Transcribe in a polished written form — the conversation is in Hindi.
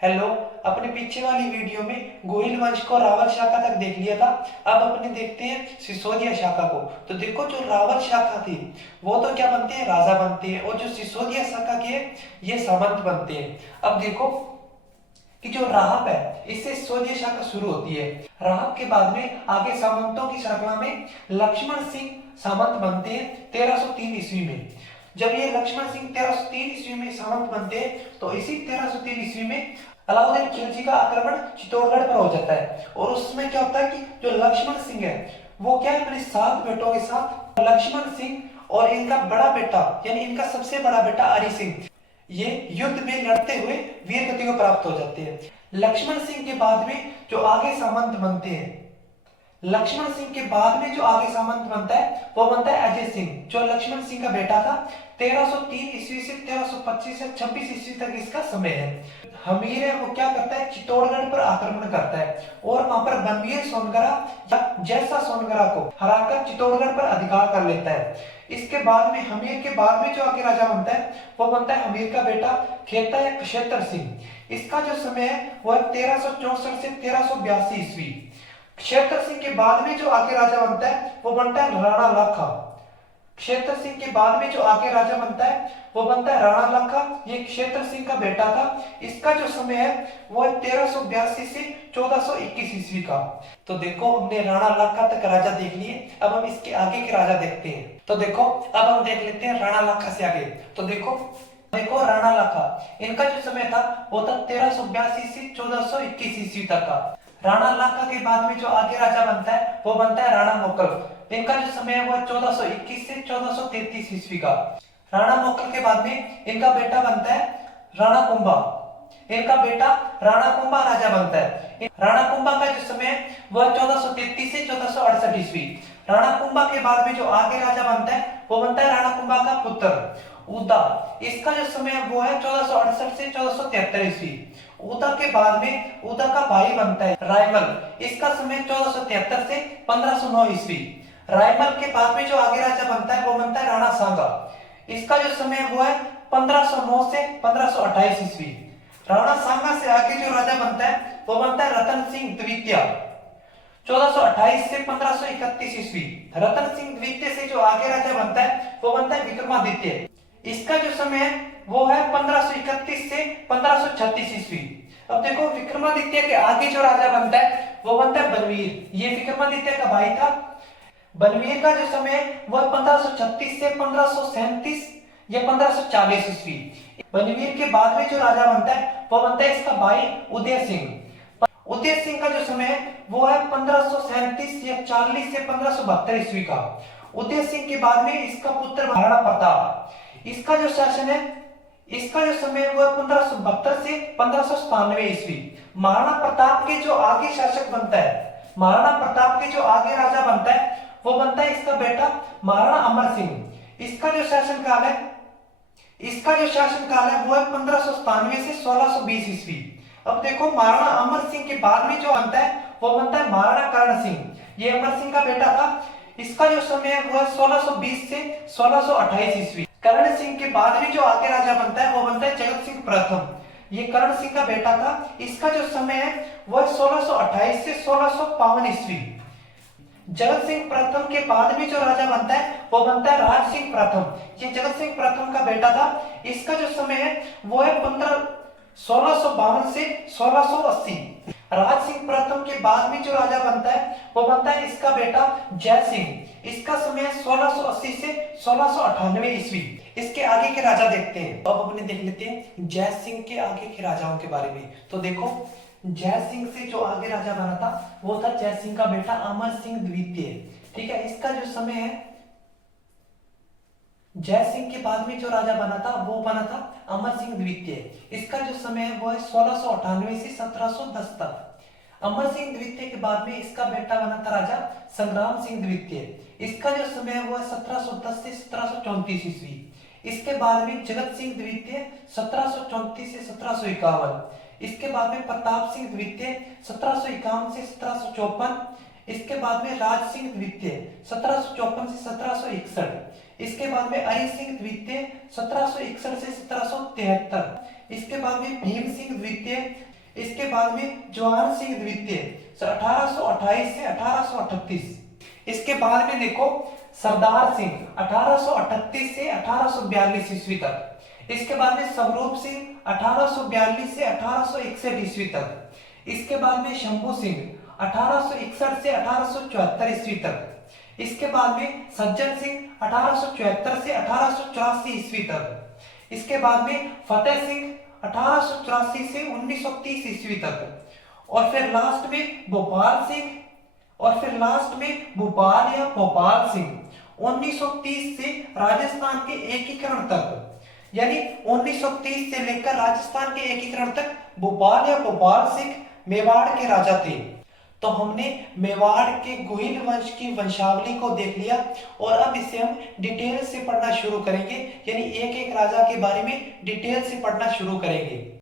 हेलो। अपने पीछे वाली वीडियो में गोहिल वंश को रावल शाखा तक देख लिया था। अब अपने देखते हैं सिसोदिया शाखा को। तो देखो, जो रावल शाखा थी वो तो क्या बनते हैं, राजा बनते हैं, और जो सिसोदिया शाखा के हैं ये सामंत बनते हैं। अब देखो कि जो राहब है इससे सिसोदिया शाखा शुरू होती है। राहब के बाद में आगे सामंतों की श्रृंखला में लक्ष्मण सिंह सामंत बनते हैं 1303 ईस्वी में। जब ये लक्ष्मण सिंह 1303 ईस्वी में सामंत बनते हैं तो इसी 1303 ईस्वी में अलाउद्दीन खिलजी का आक्रमण चित्तौड़गढ़ पर हो जाता है। और उसमें क्या होता है कि जो लक्ष्मण सिंह है वो क्या है, अपने 7 बेटों के साथ लक्ष्मण सिंह और इनका बड़ा बेटा यानी इनका सबसे बड़ा बेटा हरि सिंह ये युद्ध में लड़ते हुए वीर गति को प्राप्त हो जाते हैं। लक्ष्मण सिंह के बाद में जो आगे सामंत बनते हैं, लक्ष्मण सिंह के बाद में जो आगे सामंत बनता है वो बनता है अजय सिंह, जो लक्ष्मण सिंह का बेटा था। 1303 ईस्वी से 1325 से 26 ईस्वी तक इसका समय है। हमीर है वो क्या करता है, चित्तौड़गढ़ पर आक्रमण करता है और वहां पर बनवीर सोनगरा या जैसा सोनगरा को हराकर चित्तौड़गढ़ पर अधिकार कर लेता है। इसके बाद में हमीर के बाद में जो आगे राजा बनता है वो बनता है हमीर का बेटा खेता या क्षेत्र सिंह। इसका जो समय है वह 1364 से 1382 ईस्वी। क्षेत्र सिंह के बाद में जो आगे राजा बनता है वो बनता है राणा लाखा। क्षेत्र सिंह के बाद में जो आगे राजा बनता है वो बनता है राणा लाखा। ये क्षेत्र सिंह का बेटा था। इसका जो समय है वो है 1382 से 1421 ईस्वी का। तो देखो, हमने राणा लाखा तक राजा देख लिए। अब हम इसके आगे के राजा देखते हैं। तो देखो, अब हम देख लेते हैं राणा लाखा से आगे। तो देखो देखो राणा लाखा, इनका जो समय था वो था 1382 से 1421 ईस्वी तक का। राणा लाखा के बाद में जो आगे राजा बनता है वो बनता है राणा मोकल। इनका जो समय है वो 1421 से 1433 ईस्वी का। राणा मोकल के बाद में इनका बेटा बनता है राणा कुंभा। इनका बेटा राणा कुंभा राजा बनता है। राणा कुंभा का जो समय है वह 1433 से 1468 ईस्वी। राणा कुंभा के बाद में जो आगे राजा बनता है वो बनता है राणा कुंभा का पुत्र उदा। इसका जो समय है वो है 1468 से 1473 ईस्वी। उदा के बाद में उदा का भाई बनता है रायमल। इसका समय 1473 से 1509 ईस्वी। रायमल के बाद में जो आगे राजा बनता है वो बनता है राणा सांगा। इसका जो समय वो है 1509 से 1528 ईस्वी। राणा सांगा से आगे जो राजा बनता है वो बनता है रतन सिंह द्वितीय 1428 से 1531 ईस्वी। रतन सिंह द्वितीय से जो आगे राजा बनता है वो बनता है विक्रमादित्य। इसका जो समय है वो है 1531 से 1536 ईस्वी। अब देखो, विक्रमादित्य के आगे जो राजा बनता है वो बनता है बनवीर। ये विक्रमादित्य का भाई था। बनवीर का जो समय है वह 1536 से 1537 या 1540 ईस्वी। बनवीर के बाद में जो राजा बनता है वो बनता है इसका भाई उदय सिंह। उदय सिंह का जो समय है वो है 1537 या 40 से 1572 ईस्वी का। उदय सिंह के बाद में इसका पुत्र महाराणा प्रताप। इसका जो शासन है, इसका जो समय है वो 1572 से 1597 ईस्वी। महाराणा प्रताप के जो आगे शासक बनता है, महाराणा प्रताप के जो आगे राजा बनता है वो बनता है इसका बेटा महाराणा अमर सिंह। इसका जो शासन काल है, इसका जो शासन काल है वो है 1597 से 1620 ईस्वी। अब देखो, महाराणा अमर सिंह के बाद में जो बनता है वो बनता है महाराणा कर्ण सिंह। ये अमर सिंह का बेटा था। इसका जो समय है वो है 1620 से 1628 ईस्वी। कर्ण सिंह के बाद में जो आगे राजा बनता है वो बनता है जगत सिंह प्रथम। ये कर्ण सिंह का बेटा था। इसका जो समय है वो 1628 से 1652 ईस्वी। जगत सिंह प्रथम के बाद में जो राजा बनता है वो बनता है राज सिंह प्रथम। ये जगत सिंह प्रथम का बेटा था। इसका जो समय है वो है 1652 से 1680। राज सिंह प्रथम के बाद में जो राजा बनता है वो बनता है इसका बेटा जय सिंह। इसका समय है 1680 से 1698 ईस्वी। इसके आगे के राजा देखते हैं। अब अपने देख लेते हैं जय सिंह के आगे के राजाओं के बारे में। तो देखो, जय सिंह से जो आगे राजा बना था वो था जय सिंह का बेटा अमर सिंह द्वितीय। ठीक है, इसका जो समय है, जय सिंह के बाद में जो राजा बना था वो बना था अमर सिंह द्वितीय। इसका जो समय है वो है 1698 से 1710 तक। अमर सिंह द्वितीय के बाद में इसका बेटा बना था राजा संग्राम सिंह द्वितीय। इसका जो समय है वो है 1710 से 1734 ईस्वी। इसके बाद में जगत सिंह द्वितीय 1734 से 1751। इसके बाद में प्रताप सिंह द्वितीय 1751 से 1754। इसके बाद में राज सिंह द्वितीय 1754 से 1761। इसके बाद में हरि सिंह द्वितीय 1761 से 1773। इसके बाद में भीम सिंह द्वितीय इसके बाद में जवाहर सिंह द्वितीय 1828 से 1838। इसके बाद में देखो सरदार सिंह 1838 से 1842 ईस्वी तक। इसके बाद में स्वरूप सिंह 1842 से 1861 ईस्वी तक। इसके बाद में शंभू सिंह 1861 से 1874 ईस्वी तक। इसके बाद में सज्जन सिंह 1874 से 1884 ईस्वी तक। इसके बाद में फतेह सिंह 1884 से 1930 ईस्वी तक। और फिर लास्ट में भोपाल सिंह, और फिर लास्ट में भोपाल या भोपाल सिंह 1930 से राजस्थान के एकीकरण तक, यानी 1930 से लेकर राजस्थान के एकीकरण तक भोपाल या भोपाल सिंह मेवाड़ के राजा थे। तो हमने मेवाड़ के गोहिल वंश की वंशावली को देख लिया और अब इसे हम डिटेल से पढ़ना शुरू करेंगे, यानी एक एक राजा के बारे में डिटेल से पढ़ना शुरू करेंगे।